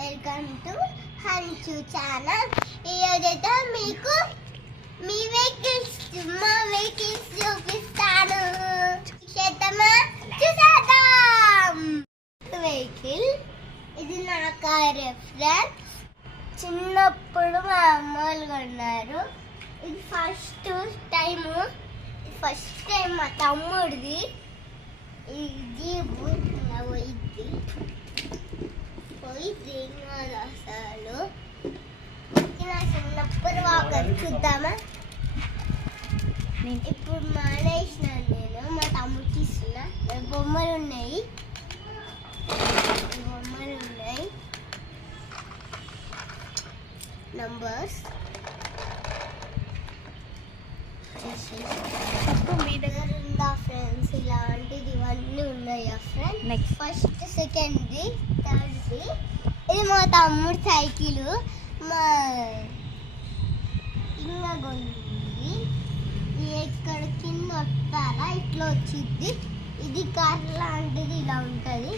Welcome to హన్చు channel ఈరోజైతే మీకు మీ vehicles మా వెహికల్స్ చూపిస్తాను. చేద్దామా చూసేద్దాం. వెహికల్ ఇది నా కార్ రెఫరెన్స్ చిన్నప్పుడు మా అమ్మ వాళ్ళు ఇది ఫస్ట్ టైం ఫస్ట్ టైం మా తమ్ముడిది. ఇది జీబు ఇలా పోయింది పోయింది ఏం కాదు అసలు ఇది నా చిన్నప్పుడు వాకర్ చూద్దామా? ఇప్పుడు మానేసిన నేను మా తమ్ముడికి ఇస్తున్నా. బొమ్మలు ఉన్నాయి? బొమ్మలు ఉన్నాయి. నంబర్స్ ఉందా ఫ్రెండ్స్ ఇలాంటిది ఇవన్నీ ఉన్నాయా ఫ్రెండ్స్ నెక్స్ట్ ఫస్ట్ సెకండ్ది థర్డ్ది ఇది మా తమ్ముడు సైకిల్. మా ఇంకా కొనింది ఎక్కడ కింద వస్తారా ఇట్లా వచ్చింది ఇది కర్ర లాంటిది ఇలా ఉంటుంది.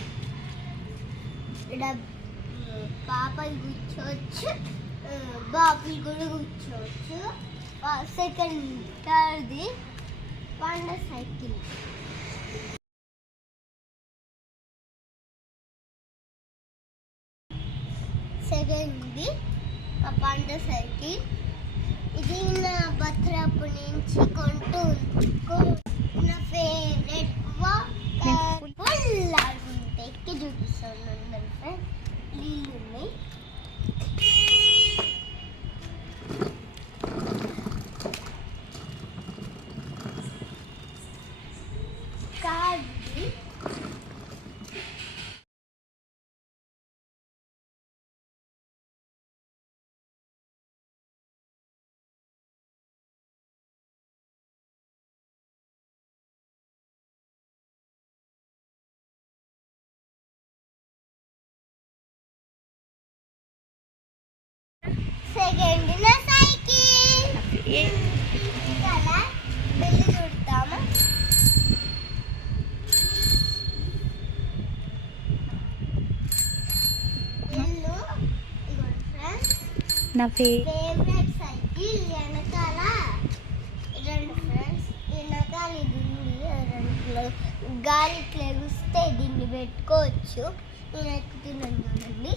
ఇక్కడ పాపలు కూర్చోవచ్చు. ఆ, బాబులు కూడా కూర్చోవచ్చు. సెకండ్ థర్డ్ది పండ సైకిల్. సెకండ్ది పండ సైకిల్. ఇది నా భద్రపు నుంచి కొంటూ నా ఫేవరెట్ ఫుల్ ఆడుకుంటే ఎక్కి చూపిస్తాను ఫ్రెండ్ నీళ్ళు ఉన్నాయి నా ఫే ఫేవరెట్ సైకిల్ వెనకాల రెండు ఫ్రెండ్స్ వెనకాల రెండు గాలి ఇట్లా ఎగుస్తే దీన్ని పెట్టుకోవచ్చు. నేను ఎక్కుతున్నాను చూడండి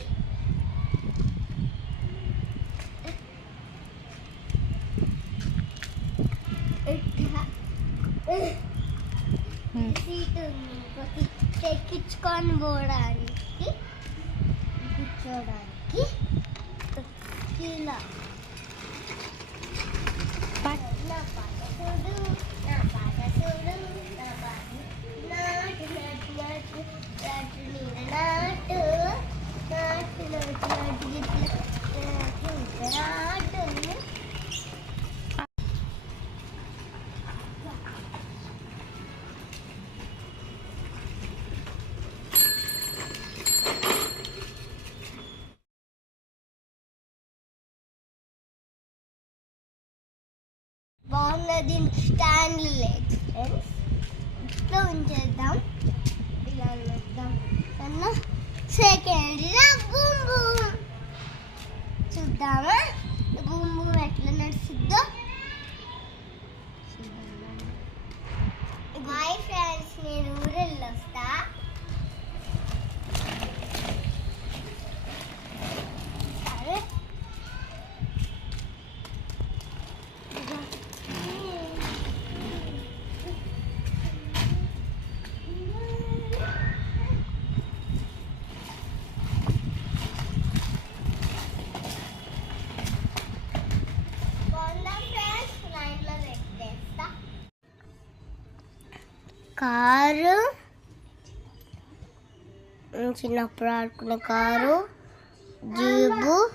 సీట్ ఉంది. ఎక్కించుకొని పోవడానికి కూర్చోడానికి ఇలా పట్ నా పాట చూడు బాగున్నది స్టాండ్ లేదు ఇట్లా ఉంచేద్దాం. ఇలా ఉంచేద్దాం అన్న సెకండ్ బూమ్ బూమ్ చూద్దామా? బూమ్ బూమ్ ఎట్లా నడుస్తుందో. బాయ్ ఫ్రెండ్స్ నేను ఊరెళ్ళి వస్తా కారు. చిన్నప్పుడు ఆడుకునే కారు. జీబు.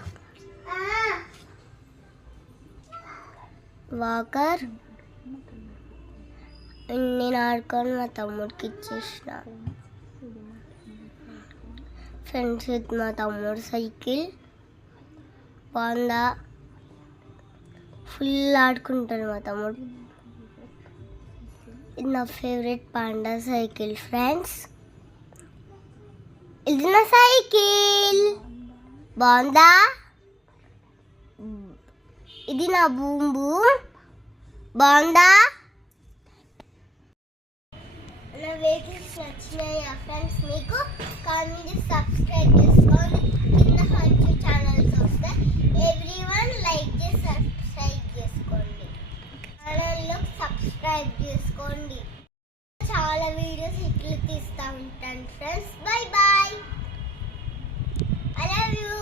వాకర్. నేను ఆడుకొని మా తమ్ముడికి ఇచ్చేసిన. ఫ్రెండ్స్ విత్ మా తమ్ముడు సైకిల్. బాగుందా? ఫుల్ ఆడుకుంటాడు మా తమ్ముడు. నా ఫేవరెట్ పాండా సైకిల్ ఫ్రెండ్స్ ఇది నా సైకిల్ బాగుందా ఇది నా బూమ్ బూమ్ బాగుందా నా వెహికల్స్ నచ్చినాయా ఫ్రెండ్స్ మీకు కానీ సబ్స్క్రైబ్ చేసుకోండి కింద హంచు ఛానల్స్ వస్తే ఛానల్లో సబ్స్క్రైబ్ చేసుకోండి. చాలా వీడియోస్ ఇట్లు తీస్తూ ఉంటాను friends bye bye I love you